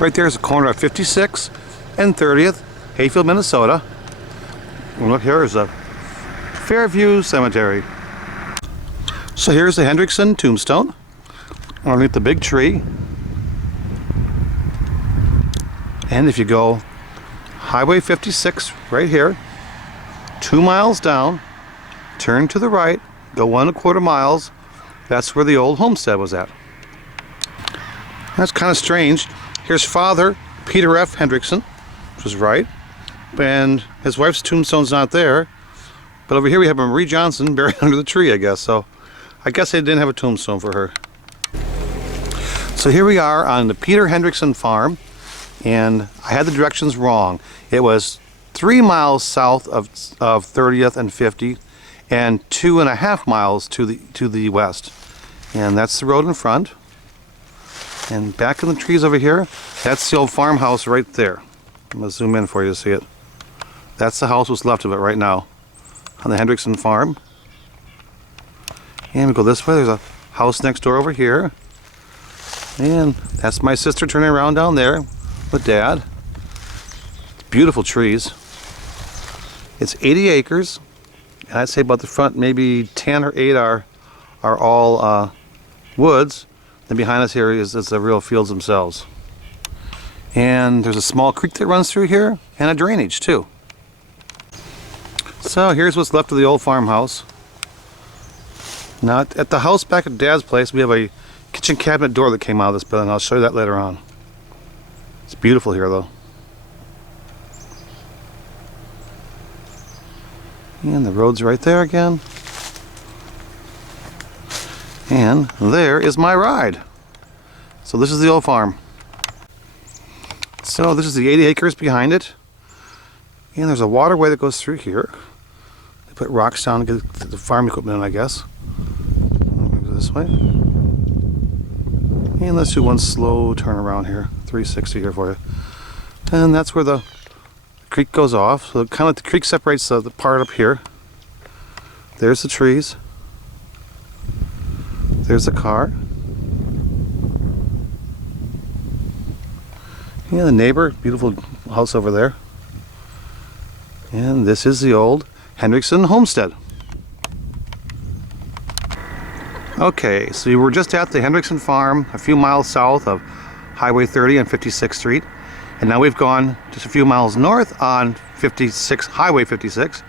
Right there is the corner of 56th and 30th, Hayfield, Minnesota. And look, here is a Fairview Cemetery. So here's the Hendrickson tombstone underneath the big tree. And if you go Highway 56 right here, 2 miles down, turn to the right, go 1¼ miles, that's where the old homestead was at. That's kind of strange. Here's Father Peter F. Hendrickson, which is right, and his wife's tombstone's not there, but over here we have Marie Johnson buried under the tree, I guess. So I guess they didn't have a tombstone for her. So here we are on the Peter Hendrickson farm, and I had the directions wrong. It was 3 miles south of 30th and 50, and 2½ miles to the west. And that's the road in front. And back in the trees over here, that's the old farmhouse right there. I'm going to zoom in for you to see it. That's the house what's left of it right now on the Hendrickson farm. And we go this way, there's a house next door over here. And that's my sister turning around down there with Dad. It's beautiful trees. It's 80 acres. And I'd say about the front, maybe 10 or 8 are all woods. And behind us here is the real fields themselves. And there's a small creek that runs through here, and a drainage too. So here's what's left of the old farmhouse. Now at the house back at Dad's place, we have a kitchen cabinet door that came out of this building. I'll show you that later on. It's beautiful here though. And the road's right there again. And there is my ride. So this is the old farm. So this is the 80 acres behind it. And there's a waterway that goes through here. They put rocks down to get the farm equipment in, I guess. I'm going to go this way. And let's do one slow turn around here. 360 here for you. And that's where the creek goes off. So kind of the creek separates the part up here. There's the trees. There's the car. Yeah, the neighbor, beautiful house over there. And this is the old Hendrickson homestead. Okay, so we were just at the Hendrickson farm, a few miles south of Highway 30 and 56th Street. And now we've gone just a few miles north on Highway 56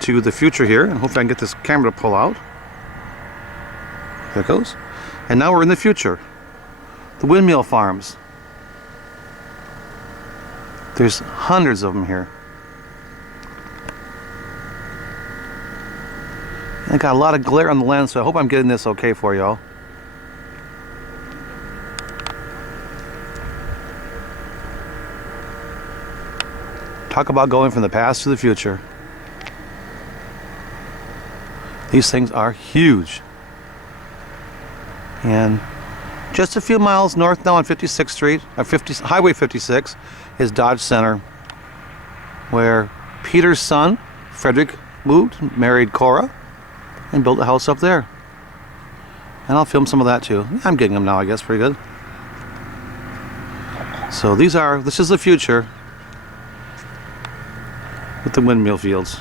to the future here. And hopefully I can get this camera to pull out. There it goes. And now we're in the future. The windmill farms. There's hundreds of them here. I got a lot of glare on the lens, so I hope I'm getting this okay for y'all. Talk about going from the past to the future. These things are huge. And just a few miles north now on 56th Street, Highway 56, is Dodge Center, where Peter's son, Frederick, moved, married Cora, and built a house up there. And I'll film some of that too. I'm getting them now, I guess, pretty good. So this is the future with the windmill fields.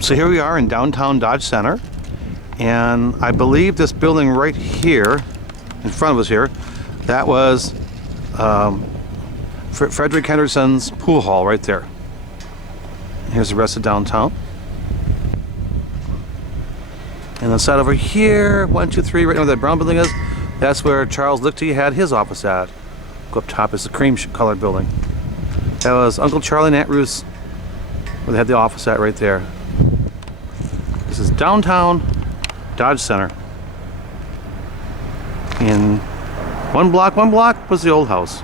So here we are in downtown Dodge Center, and I believe this building right here in front of us here, that was Frederick Henderson's pool hall right there. Here's the rest of downtown. And the side over here, 1, 2, 3, right where that brown building is, that's where Charles Lichty had his office at. Go up top is the cream colored building. That was Uncle Charlie and Aunt Ruth's, where they had the office at right there. This is downtown Dodge Center. And one block was the old house.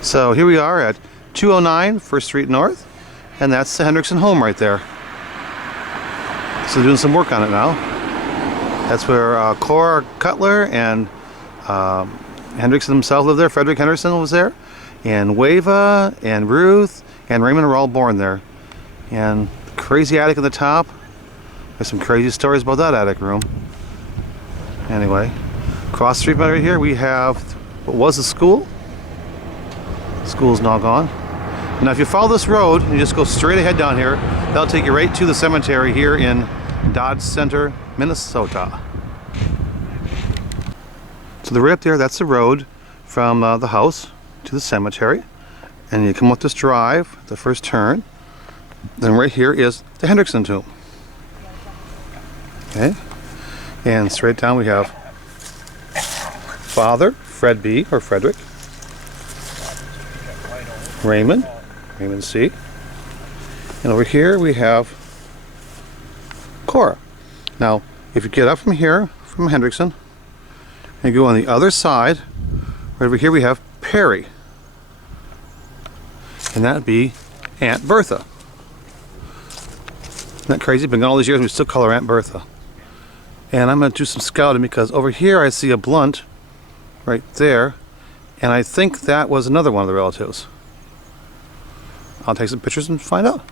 So here we are at 209 First Street North, and that's the Hendrickson home right there. So they're doing some work on it now. That's where Cora Cutler and Hendrickson himself lived there. Frederick Henderson was there, and Wava and Ruth and Raymond were all born there. And the crazy attic at the top. There's some crazy stories about that attic room. Anyway, across the street right here we have what was a school. School's now gone. Now if you follow this road and you just go straight ahead down here, that'll take you right to the cemetery here in Dodge Center, Minnesota. So right up there, that's the road from the house to the cemetery. And you come up this drive, the first turn. Then right here is the Hendrickson tomb. Okay. And straight down we have Father Fred B. or Frederick. Raymond C. And over here we have Cora. Now, if you get up from here, from Hendrickson, and you go on the other side, right over here we have Perry. And that would be Aunt Bertha. Isn't that crazy? Been gone all these years and we still call her Aunt Bertha. And I'm going to do some scouting because over here I see a blunt right there, and I think that was another one of the relatives. I'll take some pictures and find out.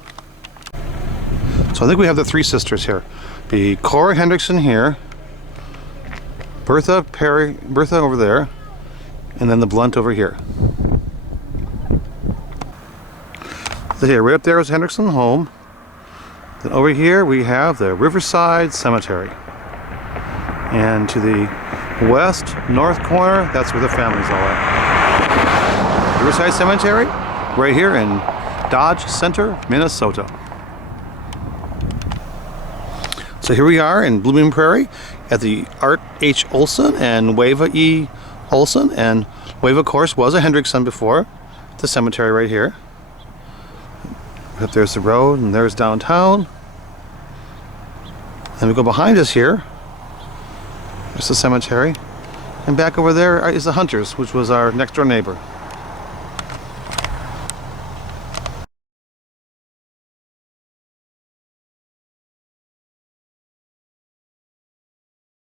So I think we have the three sisters here. Be Cora Hendrickson here, Bertha over there, and then the blunt over here. So here, right up there is Hendrickson home. Then over here we have the Riverside Cemetery. And to the west, north corner, that's where the family's all at. Riverside Cemetery, right here in Dodge Center, Minnesota. So here we are in Blooming Prairie at the Art H. Olson and Wava E. Olson. And Wava, of course, was a Hendrickson before. The cemetery right here. Up there's the road, and there's downtown. Then we go behind us here. There's the cemetery. And back over there is the Hunters, which was our next door neighbor.